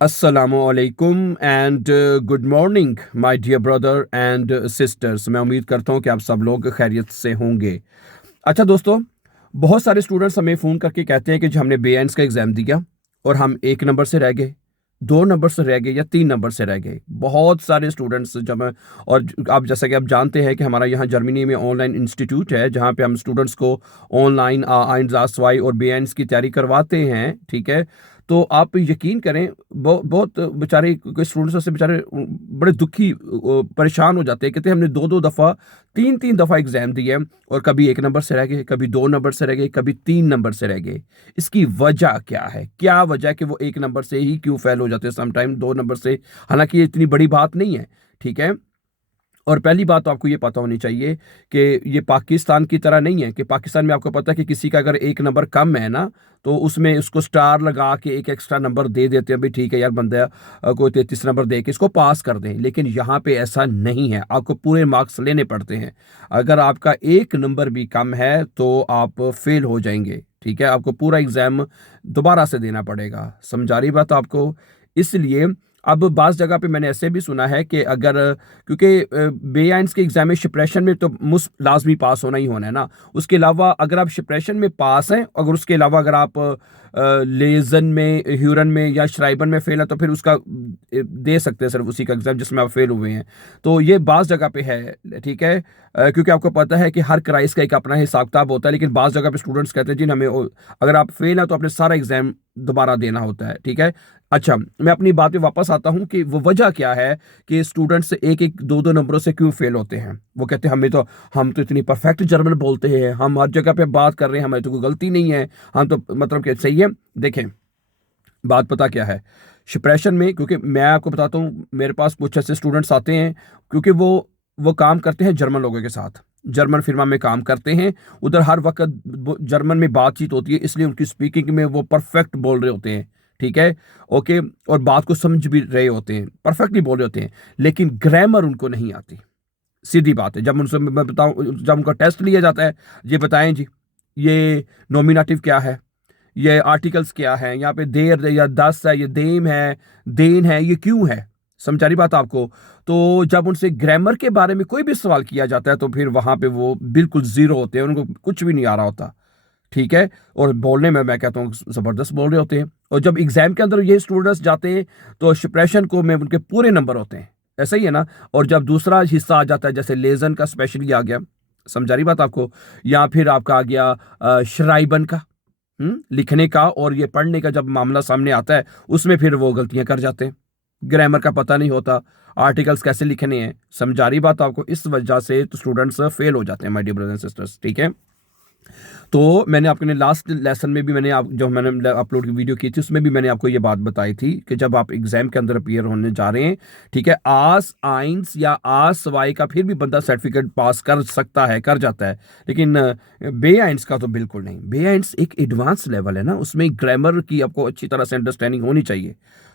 अस्सलामुअलैकुम and good morning my dear brother and sisters. मैं उम्मीद करता हूं कि आप सब लोग खैरियत से होंगे। अच्छा दोस्तों, बहुत सारे स्टूडेंट्स हमें फ़ोन करके कहते हैं कि जो हमने बेएंस का एग्ज़ाम दिया और हम 1 नंबर से रह गए, 2 नंबर से रह गए या 3 नंबर से रह गए। बहुत सारे स्टूडेंट्स जब मैं और आप जैसा कि आप जानते हैं कि हमारा यहाँ जर्मनी में ऑनलाइन इंस्टीट्यूट है जहाँ पे हम स्टूडेंट्स को ऑनलाइन आइंज़ास वाई और बेएंस की तैयारी करवाते हैं, ठीक है। तो आप यकीन करें, बहुत बेचारे कोई स्टूडेंट्स ऐसे बेचारे बड़े दुखी परेशान हो जाते हैं, कहते हैं हमने दो दो दफ़ा, तीन तीन दफ़ा एग्ज़ाम दिए और कभी 1 नंबर से रह गए, कभी 2 नंबर से रह गए, कभी 3 नंबर से रह गए। इसकी वजह क्या है? क्या वजह है कि वो 1 नंबर से ही क्यों फेल हो जाते हैं, समटाइम 2 नंबर से? हालांकि ये इतनी बड़ी बात नहीं है, ठीक है। और पहली बात तो आपको ये पता होनी चाहिए कि ये पाकिस्तान की तरह नहीं है कि पाकिस्तान में आपको पता है कि किसी का अगर 1 नंबर कम है ना, तो उसमें उसको स्टार लगा के एक एक्स्ट्रा नंबर दे देते हैं, भाई ठीक है यार, बंदा कोई 33 नंबर दे के इसको पास कर दें। लेकिन यहाँ पे ऐसा नहीं है, आपको पूरे मार्क्स लेने पड़ते हैं। अगर आपका 1 नंबर भी कम है तो आप फेल हो जाएंगे, ठीक है। आपको पूरा एग्ज़ाम दोबारा से देना पड़ेगा। समझा रही बात आपको? इसलिए अब बाज़ जगह पे मैंने ऐसे भी सुना है कि अगर, क्योंकि बेआइंस के एग्जाम में शिप्रेशन में तो मुस लाजमी पास होना ही होना है ना। उसके अलावा अगर आप शिप्रेशन में पास हैं, अगर उसके अलावा अगर आप लेज़न में, ह्यूरन में या श्राइबन में फेल है, तो फिर उसका दे सकते हैं सिर्फ उसी का एग्ज़ाम जिसमें आप फेल हुए हैं। तो ये बाज़ जगह पे है, ठीक है। क्योंकि आपको पता है कि हर क्राइस का एक अपना हिसाब किताब होता है, लेकिन बाज़ जगह पे स्टूडेंट्स कहते हैं जी हमें अगर आप फेल हैं तो अपने सारा एग्ज़ाम दोबारा देना होता है, ठीक है। अच्छा, मैं अपनी बात पे वापस आता हूँ कि वो वजह क्या है कि स्टूडेंट्स एक एक दो दो नंबरों से क्यों फेल होते हैं। वो कहते हैं हम तो इतनी परफेक्ट जर्मन बोलते हैं, हम हर जगह पे बात कर रहे हैं, हमारी तो कोई गलती नहीं है, हम तो मतलब कि सही है। देखें, बात पता क्या है, डिप्रेशन में, क्योंकि मैं आपको बताता हूँ, मेरे पास कुछ ऐसे स्टूडेंट्स आते हैं, क्योंकि वो काम करते हैं जर्मन लोगों के साथ, जर्मन फिर्मा में काम करते हैं। उधर हर वक्त जर्मन में बातचीत होती है, इसलिए उनकी स्पीकिंग में वो परफेक्ट बोल रहे होते हैं, ठीक है। ओके, और बात को समझ भी रहे होते हैं, परफेक्टली बोल रहे होते हैं, लेकिन ग्रामर उनको नहीं आती। सीधी बात है, जब उनसे मैं बताऊं, जब उनका टेस्ट लिया जाता है, ये बताएं जी, ये नॉमिनेटिव क्या है, ये आर्टिकल्स क्या है, यहाँ पे देर या दस है, ये देम है, देन है, ये क्यों है? समझा रही बात आपको? तो जब उनसे ग्रामर के बारे में कोई भी सवाल किया जाता है तो फिर वहां पे वो बिल्कुल जीरो होते हैं, उनको कुछ भी नहीं आ रहा होता, ठीक है। और बोलने में मैं कहता हूँ जबरदस्त बोल रहे होते हैं। और जब एग्जाम के अंदर ये स्टूडेंट्स जाते हैं तो शिप्रेशन को में उनके पूरे नंबर होते हैं, ऐसा ही है ना। और जब दूसरा हिस्सा आ जाता है, जैसे लेजन का स्पेशली आ गया, समझा रही बात आपको, या फिर आपका आ गया श्राइबन का, लिखने का और ये पढ़ने का, जब मामला सामने आता है उसमें फिर वो गलतियां कर जाते हैं। ग्रामर का पता नहीं होता, आर्टिकल्स कैसे लिखने हैं। समझा रही बात आपको? इस वजह से तो स्टूडेंट्स फेल हो जाते हैं, my dear brothers and sisters, ठीक है। तो मैंने आपने लास्ट लेसन में भी जो मैंने अपलोड की वीडियो की थी, उसमें भी मैंने आपको ये बात बताई थी कि जब आप एग्जाम के अंदर अपीयर होने जा रहे हैं, ठीक है, आस आइंस या आस वाई का फिर भी बंदा सर्टिफिकेट पास कर सकता है, कर जाता है, लेकिन बे आइंस का तो बिल्कुल नहीं। बे आइंस एक एडवांस लेवल है ना, उसमें ग्रामर की आपको अच्छी तरह से अंडरस्टैंडिंग होनी चाहिए।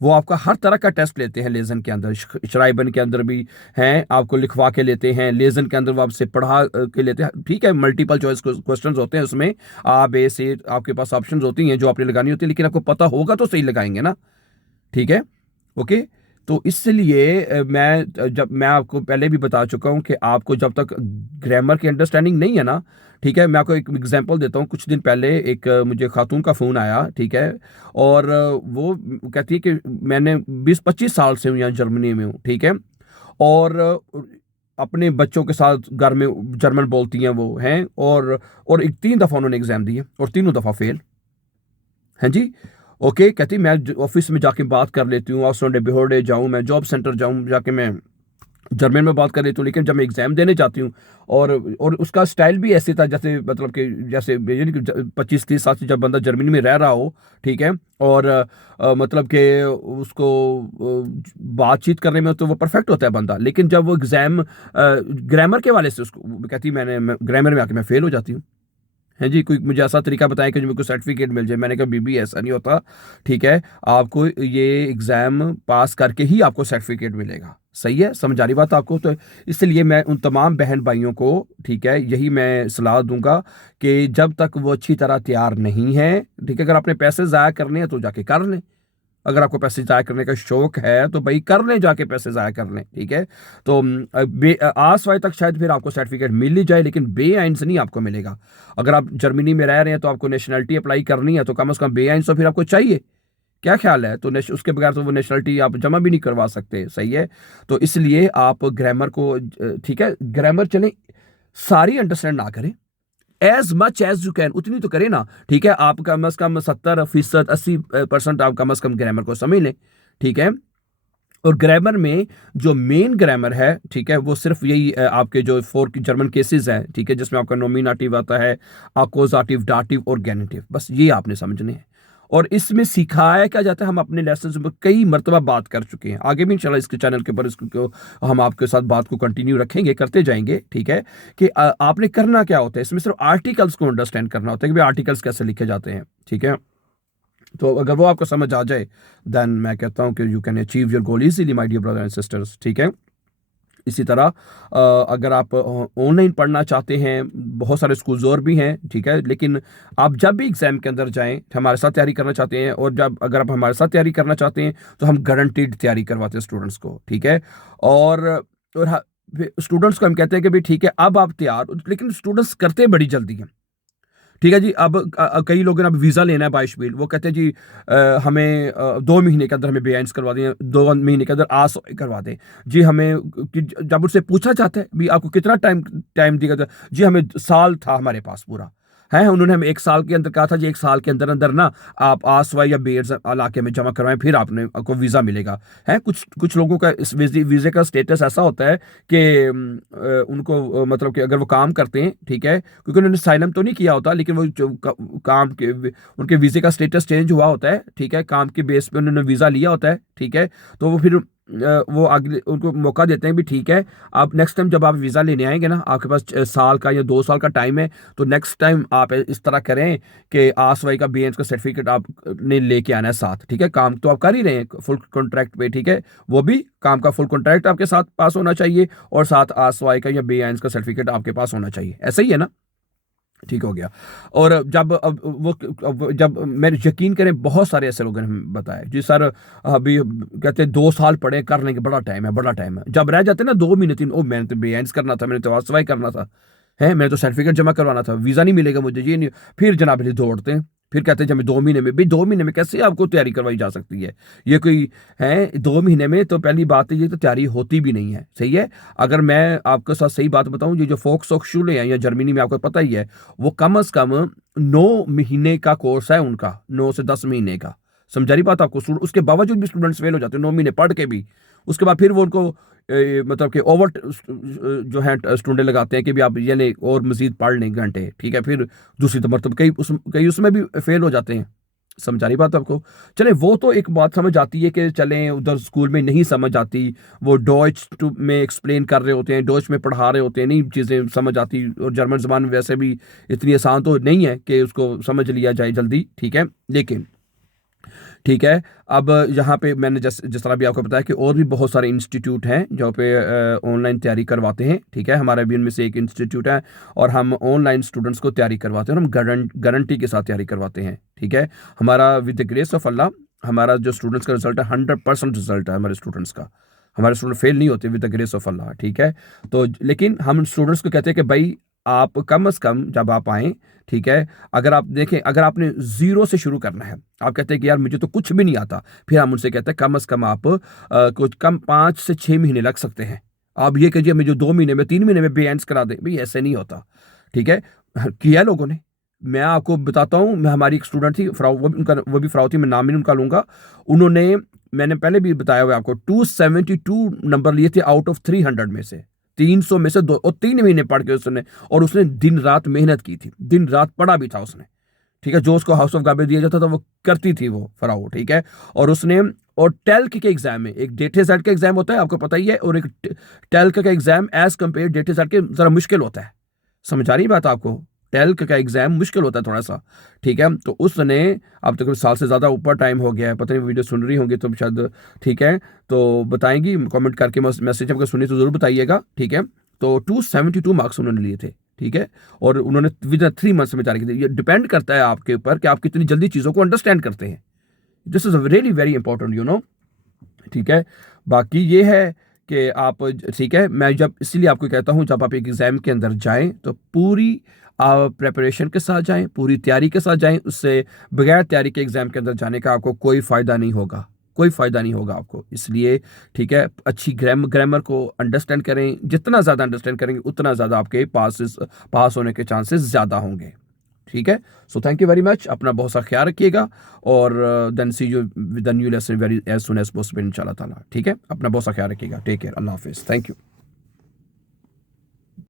वो आपका हर तरह का टेस्ट लेते हैं, लेजन के अंदर, श्राइबन के अंदर भी हैं, आपको लिखवा के लेते हैं, लेजन के अंदर वो आपसे पढ़ा के लेते हैं, ठीक है। मल्टीपल चॉइस क्वेश्चंस होते हैं उसमें, आ बे से आपके पास ऑप्शंस होती हैं जो आपने लगानी होती है, लेकिन आपको पता होगा तो सही लगाएंगे ना, ठीक है। ओके, तो इसलिए जब मैं आपको पहले भी बता चुका हूं कि आपको जब तक ग्रामर की अंडरस्टैंडिंग नहीं है ना, ठीक है। मैं आपको एक एग्जांपल देता हूं। कुछ दिन पहले एक मुझे खातून का फ़ोन आया, ठीक है। और वो कहती है कि मैंने 20-25 साल से हूँ यहाँ जर्मनी में हूँ, ठीक है। और अपने बच्चों के साथ घर में जर्मन बोलती हैं वो हैं, और एक 3 दफ़ा उन्होंने एग्ज़ाम दिए और तीनों दफ़ा फेल हैं जी। ओके, कहती मैं ऑफिस में जाके बात कर लेती हूँ, ऑक्सफोर्ड बिहोर्डे जाऊँ, मैं जॉब सेंटर जाऊँ, जाके मैं जर्मन में बात कर लेती हूँ, लेकिन जब मैं एग्जाम देने जाती हूँ, और उसका स्टाइल भी ऐसे था जैसे, मतलब कि जैसे 25-30 साल से जब बंदा जर्मनी में रह रहा हो, ठीक है। और मतलब कि उसको बातचीत करने में तो वो परफेक्ट होता है बंदा, लेकिन जब वो एग्जाम ग्रामर के वाले से, उसको वो कहती मैंने ग्रामर में आके मैं फेल हो जाती हूँ। है जी, कोई मुझे ऐसा तरीका बताएं कि जो मेरे को सर्टिफिकेट मिल जाए। मैंने कहा बीबी ऐसा नहीं होता, ठीक है। आपको ये एग्ज़ाम पास करके ही आपको सर्टिफिकेट मिलेगा, सही है। समझ आ रही बात आपको? तो इसलिए मैं उन तमाम बहन भाइयों को, ठीक है, यही मैं सलाह दूंगा कि जब तक वो अच्छी तरह तैयार नहीं है, ठीक है, अगर अपने पैसे ज़ाया करने हैं तो जाके कर लें, अगर आपको पैसे ज़ाया करने का शौक है तो भाई कर लें, जाके पैसे ज़ाया कर लें, ठीक है। तो आस वाई तक शायद फिर आपको सर्टिफिकेट मिल ही जाए, लेकिन बेआइन से नहीं आपको मिलेगा। अगर आप जर्मनी में रह रहे हैं तो आपको नेशनलिटी अप्लाई करनी है, तो कम से कम बेआइन तो फिर आपको चाहिए। क्या ख्याल है? तो उसके बगैर तो वो नेशनलिटी आप जमा भी नहीं करवा सकते, सही है। तो इसलिए आप ग्रामर को ठीक है, ग्रामर चलें, सारी अंडरस्टैंड ना करें, as much as you can उतनी तो करें ना, ठीक है। आप कम से कम 70% 80% आप कम से कम ग्रामर को समझ लें, ठीक है। और ग्रामर में जो मेन ग्रामर है, ठीक है, वो सिर्फ यही आपके जो 4 जर्मन केसेस हैं, ठीक है, जिसमें आपका नॉमिनेटिव आता है, अकोजाटिव, दाटिव और गेनेटिव, बस ये आपने समझने हैं। और इसमें सिखाया क्या जाता है, हम अपने लेसन में कई मरतबा बात कर चुके हैं, आगे भी इंशाल्लाह इसके चैनल के ऊपर इसको हम आपके साथ बात को कंटिन्यू रखेंगे, करते जाएंगे, ठीक है। कि आपने करना क्या होता है, इसमें सिर्फ आर्टिकल्स को अंडरस्टैंड करना होता है कि भाई आर्टिकल्स कैसे लिखे जाते हैं, ठीक है। तो अगर वो आपको समझ आ जाए, देन मैं कहता हूं कि you can achieve your goal easily my dear brother and sisters, ठीक है। इसी तरह अगर आप ऑनलाइन पढ़ना चाहते हैं, बहुत सारे स्कूल्स और भी हैं, ठीक है, लेकिन आप जब भी एग्जाम के अंदर जाएं, हमारे साथ तैयारी करना चाहते हैं, और जब अगर आप हमारे साथ तैयारी करना चाहते हैं तो हम गारंटीड तैयारी करवाते हैं स्टूडेंट्स को, ठीक है। और स्टूडेंट्स को हम कहते हैं कि भाई ठीक है अब आप तैयार, लेकिन स्टूडेंट्स करते बड़ी जल्दी हैं, ठीक है जी। अब कई लोगों ने अब वीज़ा लेना है बाय शबील, वो कहते हैं जी हमें 2 महीने के अंदर हमें बेआइंस करवा दें, 2 महीने के अंदर आस करवा दें जी हमें। जब उससे पूछा जाता है भी आपको कितना टाइम टाइम दिया जाता है, जी हमें साल था हमारे पास पूरा है, उन्होंने हमें 1 साल के अंदर कहा था जी, 1 साल के अंदर अंदर ना आप आसवाई या बेर्स इलाके में जमा करवाएं, फिर आपको वीज़ा मिलेगा। है कुछ कुछ लोगों का इस वीज़े का स्टेटस ऐसा होता है कि उनको मतलब कि अगर वो काम करते हैं, ठीक है, क्योंकि उन्होंने साइलम तो नहीं किया होता, लेकिन वो जो काम के उनके वीज़े का स्टेटस चेंज हुआ होता है, ठीक है, काम के बेस पे उन्होंने वीज़ा लिया होता है, ठीक है। तो वो फिर वो अगले उनको मौका देते हैं भी ठीक है, आप नेक्स्ट टाइम जब आप वीज़ा लेने आएंगे ना, आपके पास साल का या 2 साल का टाइम है, तो नेक्स्ट टाइम आप इस तरह करें कि आसवाई का बीएम्स का सर्टिफिकेट आपने लेके आना है साथ, ठीक है। काम तो आप कर ही रहे हैं फुल कॉन्ट्रैक्ट पे, ठीक है, वो भी काम का फुल कॉन्ट्रैक्ट आपके साथ पास होना चाहिए, और साथ आसवाई का या बीएम्स का सर्टिफिकेट आपके पास होना चाहिए, ऐसा ही है ना, ठीक हो गया। और जब मैंने यकीन करें, बहुत सारे ऐसे लोगों ने हमें बताया जी सर अभी कहते हैं 2 साल पढ़े, करने के बड़ा टाइम है, बड़ा टाइम है। जब रह जाते ना 2 महीने 3, ओ मैंने तो बेआइंस करना था, मैंने तो आसवाई करना था, है मैंने तो सर्टिफिकेट जमा करवाना था, वीज़ा नहीं मिलेगा मुझे, ये नहीं, फिर जनाब लिए दौड़ते हैं, फिर कहते हैं जब 2 महीने में, भाई 2 महीने में कैसे आपको तैयारी करवाई जा सकती है, ये कोई है 2 महीने में? तो पहली बात है ये तो तैयारी होती भी नहीं है, सही है। अगर मैं आपके साथ सही बात बताऊं, ये जो फोक्सहोchschule हैं या जर्मनी में, आपको पता ही है, वो कम से कम 9 महीने का कोर्स है उनका, 9 से 10 महीने का, समझा रही बात आपको। उसके बावजूद भी स्टूडेंट्स फेल हो जाते हैं 9 महीने पढ़ के भी। उसके बाद फिर वो उनको मतलब कि ओवर जो है स्टूडेंट लगाते हैं कि भी आप ये नहीं और मजीद पढ़ लें घंटे, ठीक है, फिर दूसरी मतलब कई उसमें भी फेल हो जाते हैं, समझा रही बात आपको। चले वो तो एक बात समझ आती है कि चलें उधर स्कूल में नहीं समझ आती, वो डॉइच में एक्सप्लेन कर रहे होते हैं, डॉइच में पढ़ा रहे होते हैं, नहीं चीज़ें समझ आती, और जर्मन ज़बान वैसे भी इतनी आसान तो नहीं है कि उसको समझ लिया जाए जल्दी, ठीक है। लेकिन ठीक है, अब यहाँ पे मैंने जिस तरह भी आपको बताया कि और भी बहुत सारे इंस्टीट्यूट हैं जहाँ पे ऑनलाइन तैयारी करवाते हैं, ठीक है। हमारे भी उनमें से एक इंस्टीट्यूट है, और हम ऑनलाइन स्टूडेंट्स को तैयारी करवाते हैं, और हम गारंटी के साथ तैयारी करवाते हैं, ठीक है। हमारा विद द ग्रेस ऑफ अल्लाह, हमारा जो स्टूडेंट्स का रिजल्ट है 100% रिजल्ट है हमारे स्टूडेंट्स का, हमारे स्टूडेंट फेल नहीं होते विद द ग्रेस ऑफ अल्लाह, ठीक है। तो लेकिन हम स्टूडेंट्स को कहते हैं कि भाई आप कम से कम जब आप आएँ, ठीक है, अगर आप देखें, अगर आपने ज़ीरो से शुरू करना है, आप कहते हैं कि यार मुझे तो कुछ भी नहीं आता, फिर हम उनसे कहते हैं कम से कम आप कुछ कम 5 से 6 महीने लग सकते हैं। आप ये कहिए मुझे 2 महीने में 3 महीने में बेआइंस करा दें, भाई ऐसे नहीं होता, ठीक है। किया लोगों ने, मैं आपको बताता हूँ, मैं हमारी एक स्टूडेंट थी फ्राउ, वो भी फ्राउ थी, मैं नाम नहीं उनका लूँगा। उन्होंने, मैंने पहले भी बताया हुआ आपको, 272 नंबर लिए थे आउट ऑफ 300 में से, 300 में से 2, और 3 महीने पढ़ के उसने, और उसने दिन रात मेहनत की थी, दिन रात पढ़ा भी था उसने, ठीक है। जो उसको हाउस ऑफ गार्बेज दिया जाता था वो करती थी वो फराओ, ठीक है। और उसने, और टेल्क के एग्जाम में, एक डेटा सेट का एग्जाम होता है आपको पता ही है, और एक टेल्क का exam as compare data set के जरा मुश्किल होता है, समझ आ रही बात आपको। टेल्क का एग्जाम मुश्किल होता है थोड़ा सा, ठीक है। तो उसने, अब तक साल से ज़्यादा ऊपर टाइम हो गया है, पता नहीं वीडियो सुन रही होंगी तो शायद, ठीक है, तो बताएंगी कमेंट करके, मैसेज अगर सुनी तो ज़रूर बताइएगा, ठीक है। तो 272 मार्क्स उन्होंने लिए थे, ठीक है, और उन्होंने विद 3 मंथ्स में तैयारी की थी। ये डिपेंड करता है आपके ऊपर कि आप कितनी जल्दी चीज़ों को अंडरस्टैंड करते हैं, this is really very important, you know. ठीक है, बाकी ये है कि आप, ठीक है, मैं जब इसीलिए आपको कहता हूँ, जब आप एक एग्ज़ाम के अंदर जाएं तो पूरी प्रेपरेशन के साथ जाएं, पूरी तैयारी के साथ जाएं। उससे बगैर तैयारी के एग्ज़ाम के अंदर जाने का आपको कोई फ़ायदा नहीं होगा, कोई फ़ायदा नहीं होगा आपको। इसलिए ठीक है, अच्छी ग्रामर को अंडरस्टैंड करें, जितना ज़्यादा अंडरस्टैंड करेंगे उतना ज़्यादा आपके पास होने के चांसेस ज़्यादा होंगे। ठीक है, so thank you very much, अपना बहुत सा ख्याल रखिएगा, और then see you with the new lesson very as soon as possible इंशाल्लाह ताला। ठीक है, अपना बहुत सा ख्याल रखिएगा, टेक केयर, अल्लाह हाफिज़, थैंक यू।